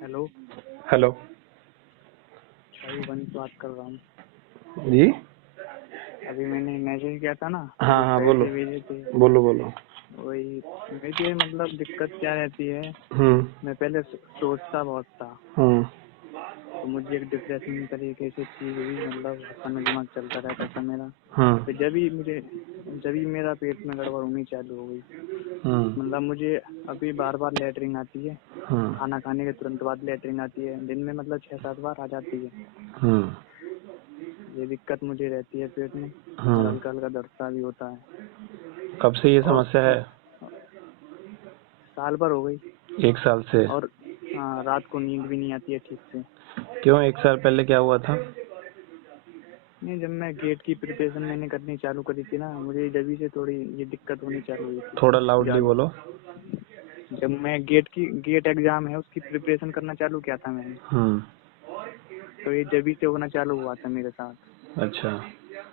Hello. Hello अभी वंश बात कर रहा हूँ। जी। अभी मैंने मैसेज किया था ना, हाँ हाँ, बोलो पैसे भेजे थे। बोलो बोलो। वही मुझे मतलब दिक्कत क्या रहती है, हम्म मैं पहले सोचता बहुत था, हम्म तो मुझे एक डिप्रेशन तरीके से चीज हुई, मतलब हफ्ता में दिमाग चलता रहता था मेरा। हम्म फिर जब ही मेरा पेट में गड़बड़ होनी चालू हो गई, हम्म मतलब मुझे अभी बार बार लेटरिन आती है, हम्म खाना खाने के तुरंत बाद लेटरिन आती है, दिन में मतलब 6-7 बार आ जाती है। हम्म ये दिक्कत मुझे रहती है पेट में, और हम्म। हल्का हल्का दर्द सा भी होता है। कब से ये और समस्या है? साल भर हो गई। 1 साल से? और रात को नींद भी नहीं आती है ठीक से। क्यों, 1 साल पहले क्या हुआ था? नहीं, जब मैं गेट की प्रिपरेशन मैंने करनी चालू करी थी ना, मुझे जब से थोड़ी ये दिक्कत होनी चालू हुई थी थोड़ा लाउडली ज्यादा। बोलो। जब मैं गेट एग्जाम है उसकी प्रिपरेशन करना चालू किया था मैंने, हम्म। तो ये जब से होना चालू हुआ था मेरे साथ। अच्छा।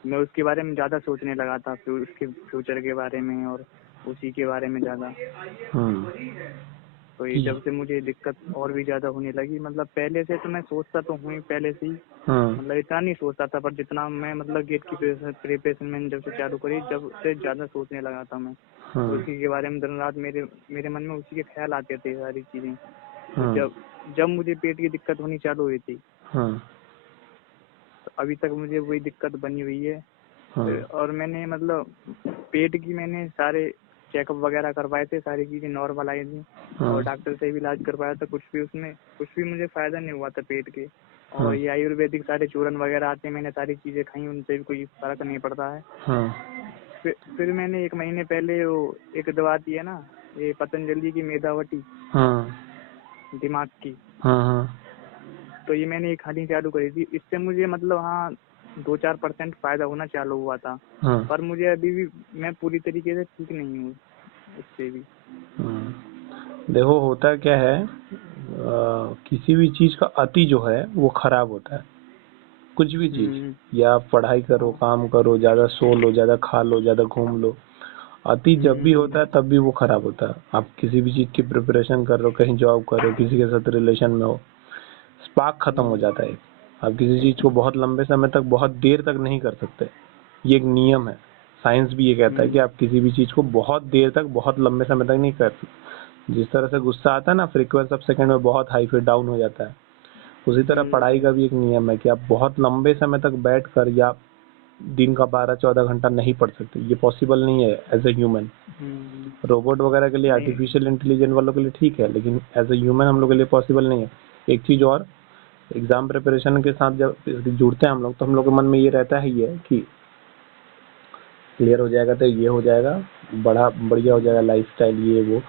मैं उसके बारे में ज्यादा सोचने लगा था, फिर उसके फ्यूचर के बारे में और उसी के बारे में ज्यादा। हम्म। तो ये कि- जब से मुझे दिक्कत और भी ज्यादा होने लगी, मतलब पहले से तो मैं सोचता तो हूँ ही पहले से ही, हम्म मतलब इतना नहीं सोचता था, पर जितना मैं मतलब गेट की प्रिपरेशन मैंने जब से चालू करी, जब से ज्यादा सोचने लगा था मैं। तो हम्म उसी के बारे में दिन रात मेरे मेरे मन में उसी के ख्याल आते थे सारी चीजें। तो हम्म जब जब मुझे पेट की दिक्कत होनी चालू हुई थी, हम्म तो अभी तक मुझे वही दिक्कत बनी हुई है। हम्म और मैंने मतलब पेट की मैंने सारे चेकअप वगैरह करवाए थे, सारी चीजें नॉर्मल आई थी, और हम्म डॉक्टर से भी इलाज करवाया था, कुछ भी मुझे फायदा नहीं हुआ था पेट के। और हम्म ये आयुर्वेदिक सारे चूरन वगैरह आते हैं, मैंने सारी चीजें खाई, उनसे भी कोई फर्क नहीं पड़ता है। हम्म फिर मैंने 1 महीने पहले वो एक दवा आती है ना, ये पतंजलि की मेधावटी, हम्म दिमाग की, हम्म तो ये मैंने ये खानी चालू करी थी। इससे मुझे मतलब हाँ 2-4% फायदा होना चालू हुआ था, हम्म पर मुझे अभी भी मैं पूरी तरीके से ठीक नहीं हूँ उससे भी। देखो, होता क्या है, किसी भी चीज का अति जो है वो खराब होता है। कुछ भी चीज, हम्म। या आप पढ़ाई करो, हाँ। काम करो, ज्यादा सो लो, ज्यादा खा लो, ज्यादा घूम लो, अति जब भी हम्म। होता है तब भी वो खराब होता है। आप किसी भी चीज की प्रिपरेशन कर रहे हो, कहीं जॉब कर रहे हो, किसी के साथ रिलेशन में हो, स्पार्क खत्म हो जाता है। आप किसी चीज को बहुत लंबे समय तक, बहुत देर तक नहीं कर सकते। ये एक नियम है। साइंस भी ये कहता है कि हम्म। आप किसी भी चीज को बहुत देर तक, बहुत लंबे समय तक नहीं कर सकते। जिस तरह से गुस्सा आता है ना, फ्रीक्वेंस ऑफ सेकंड में बहुत हाई, फिर डाउन हो जाता है। उसी तरह पढ़ाई का भी एक नियम है कि आप बहुत लंबे समय तक बैठ कर, या दिन का 12-14 घंटा नहीं पढ़ सकते। ये पॉसिबल नहीं है as a human. Hmm. Robot वगैरह के लिए, नहीं। आर्टिफिशियल इंटेलिजेंस वालों के लिए ठीक है, लेकिन एज ए ह्यूमन हम लोग के लिए पॉसिबल नहीं है। एक चीज और, एग्जाम प्रिपरेशन के साथ जब जुड़ते हैं हम लोग, तो हम लोग के मन में ये रहता है ये कि क्लियर हो जाएगा तो ये हो जाएगा, बड़ा बढ़िया हो जाएगा लाइफ स्टाइल, ये वो।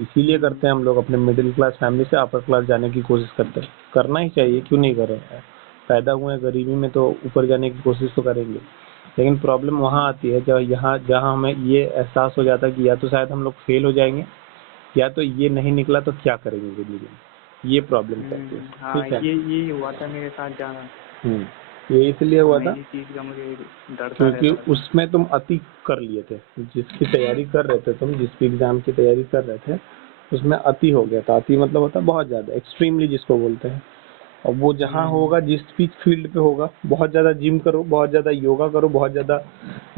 इसीलिए करते हैं हम लोग, अपने मिडिल क्लास फैमिली से अपर क्लास जाने की कोशिश करते हैं। करना ही चाहिए, क्यों नहीं कर रहे हैं? पैदा हुए हैं गरीबी में, तो ऊपर जाने की कोशिश तो करेंगे। लेकिन प्रॉब्लम वहाँ आती है जब यहाँ जहाँ हमें ये एहसास हो जाता है कि या तो शायद हम लोग फेल हो जाएंगे, या तो ये नहीं निकला तो क्या करेंगे जिंदगी में। ये प्रॉब्लम करती है। हाँ, ठीक है। ये यही हुआ था मेरे साथ ज्यादा। ये इसलिए हुआ मैं था इसी चीज का मुझे डर सा क्योंकि रहता था। उसमें तुम अति कर लिए थे। जिसकी तैयारी कर रहे थे तुम, जिस भी एग्जाम की तैयारी कर रहे थे, उसमें अति हो गया था। अति मतलब होता है बहुत ज्यादा, एक्सट्रीमली जिसको बोलते हैं। और वो जहाँ हम्म। होगा, जिस भी फील्ड पे होगा, बहुत ज्यादा जिम करो, बहुत ज्यादा योगा करो, बहुत ज्यादा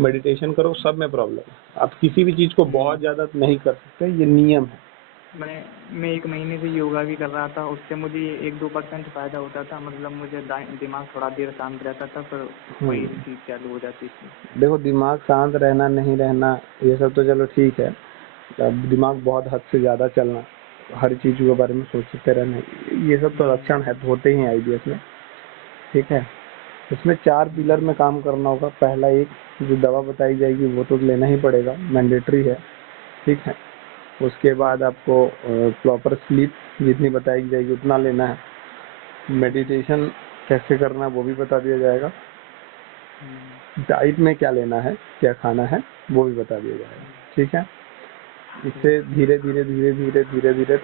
मेडिटेशन करो, सब में प्रॉब्लम है। आप किसी भी चीज को बहुत हम्म। ज्यादा नहीं कर सकते, ये नियम है। मैं 1 महीने से योगा भी कर रहा था, उससे मुझे 1-2% फायदा होता था, मतलब मुझे दिमाग थोड़ा देर शांत रहता था, फिर वही हम्म। चीज चालू हो जाती थी। देखो, दिमाग शांत रहना नहीं रहना, ये सब तो चलो ठीक है। अब दिमाग बहुत हद से ज्यादा चलना, हर चीज के बारे में सोचते रहना, ये सब तो लक्षण है, होते ही आईबीएस में। ठीक है। इसमें 4 पिलर में काम करना होगा। पहला, एक जो दवा बताई जाएगी वो तो लेना ही पड़ेगा, मैंडेटरी है। ठीक है। उसके बाद आपको प्रॉपर स्लीप जितनी बताई जाएगी उतना लेना है। मेडिटेशन कैसे करना है वो भी बता दिया जाएगा। डाइट में क्या लेना है, क्या खाना है, वो भी बता दिया जाएगा। ठीक है। इससे धीरे धीरे धीरे धीरे धीरे धीरे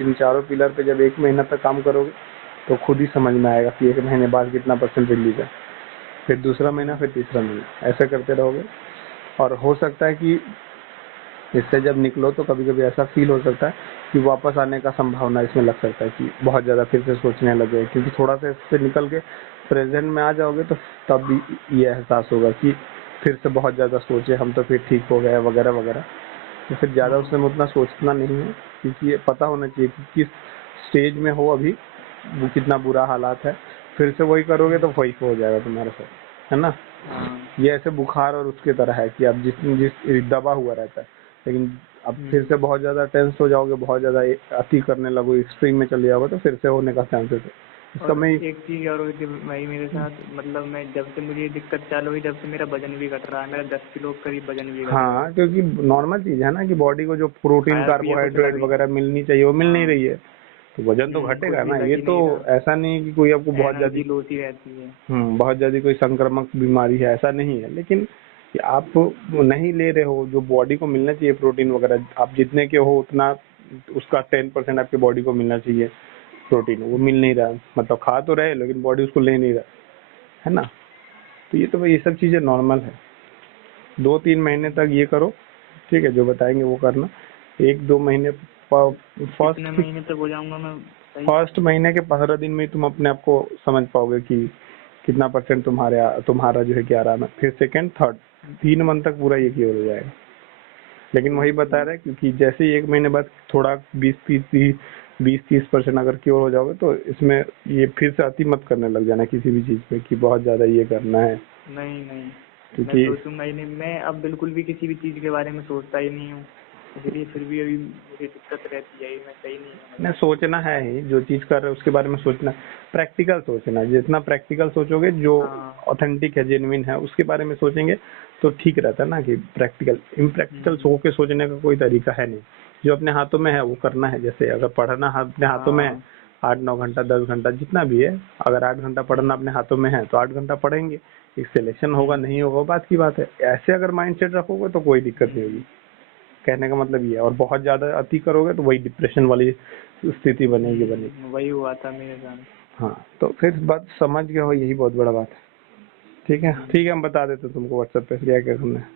इन चारों पिलर पे जब 1 महीना तक काम करोगे, तो खुद ही समझ में आएगा कि 1 महीने बाद कितना परसेंट रिलीज है। फिर दूसरा महीना, फिर तीसरा महीना, ऐसा करते रहोगे। और हो सकता है कि इससे जब निकलो तो कभी कभी ऐसा फील हो सकता है कि वापस आने का संभावना इसमें लग सकता है कि बहुत ज्यादा फिर से सोचने लगे, क्योंकि थोड़ा सा इससे निकल के प्रेजेंट में आ जाओगे तो तब भी ये एहसास होगा कि फिर से बहुत ज्यादा सोचे हम तो फिर ठीक हो गए वगैरह वगैरह। तो फिर ज्यादा उसमें उतना सोचना नहीं है, क्योंकि ये पता होना चाहिए कि किस स्टेज में हो अभी, वो कितना बुरा हालात है। फिर से वही करोगे तो वही हो जाएगा तुम्हारे साथ, है ना। ये ऐसे बुखार और उसके तरह है कि अब जिस दबा हुआ रहता है, लेकिन अब फिर से बहुत ज्यादा टेंस हो जाओगे, बहुत ज्यादा अति करने लगो, एक्सट्रीम में चले जाओगे तो फिर से होने का चांसेस है। और एक चीज और हुई थी भाई मेरे साथ, मतलब मैं जब से मुझे ये दिक्कत चालू हुई, जब से मेरा वजन भी घट रहा है, मेरा 10 किलो करीब वजन भी घट रहा है। हाँ, क्योंकि नॉर्मल चीज है ना कि बॉडी को जो प्रोटीन कार्बोहाइड्रेट वगैरह मिलनी चाहिए वो मिल नहीं रही है, तो वजन तो घटेगा ना। ये तो ऐसा नहीं है कि कोई आपको बहुत ज्यादा होती रहती है, बहुत ज्यादा कोई संक्रामक बीमारी है, ऐसा नहीं है। लेकिन कि आप नहीं ले रहे हो जो बॉडी को मिलना चाहिए प्रोटीन वगैरह, आप जितने के हो उतना उसका 10% आपकी बॉडी को मिलना चाहिए प्रोटीन, वो मिल नहीं रहा। मतलब खा तो रहे लेकिन बॉडी उसको ले नहीं रहा है ना। तो ये सब चीजें नॉर्मल है। 2-3 महीने तक ये करो, ठीक है, जो बताएंगे वो करना। 1-2 महीने महीने तक हो जाऊंगा मैं। फर्स्ट महीने के 15 दिन में तुम अपने आप को समझ पाओगे कि कितना % तुम्हारा जो है कि आराम है। फिर सेकंड थर्ड 3 मंथ तक पूरा ये क्योर हो जाएगा। लेकिन वही बता रहे, क्योंकि जैसे ही 1 महीने बाद थोड़ा 20-30% अगर क्योर हो जाओगे तो इसमें ये फिर से अति मत करने लग जाना किसी भी चीज पे कि बहुत ज्यादा ये करना है। नहीं क्योंकि मैं सोचूंगा ही नहीं, मैं अब बिल्कुल भी किसी भी चीज के बारे में सोचता ही नहीं हूँ, इसलिए फिर भी अभी मुझे दिक्कत रहती है, मैं सही नहीं है। सोचना है ही, जो चीज कर रहे हो उसके बारे में सोचना, प्रैक्टिकल सोचना। जितना प्रैक्टिकल सोचोगे, जो ऑथेंटिक है, जेन्युइन है, उसके बारे में सोचेंगे तो ठीक रहता है ना। कि प्रैक्टिकल इम्प्रैक्टिकल के सोचने का कोई तरीका है नहीं। जो अपने हाथों में है वो करना है। जैसे अगर पढ़ना अपने हाथों में है, 8-9 घंटा 10 घंटा जितना भी है, अगर 8 घंटा पढ़ना अपने हाथों में है तो 8 घंटा पढ़ेंगे। एक सिलेक्शन होगा नहीं होगा बात की बात है। ऐसे अगर माइंडसेट रखोगे तो कोई दिक्कत नहीं होगी, कहने का मतलब ये है। और बहुत ज्यादा अति करोगे तो वही डिप्रेशन वाली स्थिति बनेगी। वही हुआ था मेरे साथ। हाँ, तो फिर बात समझ गए हो, यही बहुत बड़ा बात है। ठीक है, हम बता देते तुमको व्हाट्सएप पे क्या क्या करना है।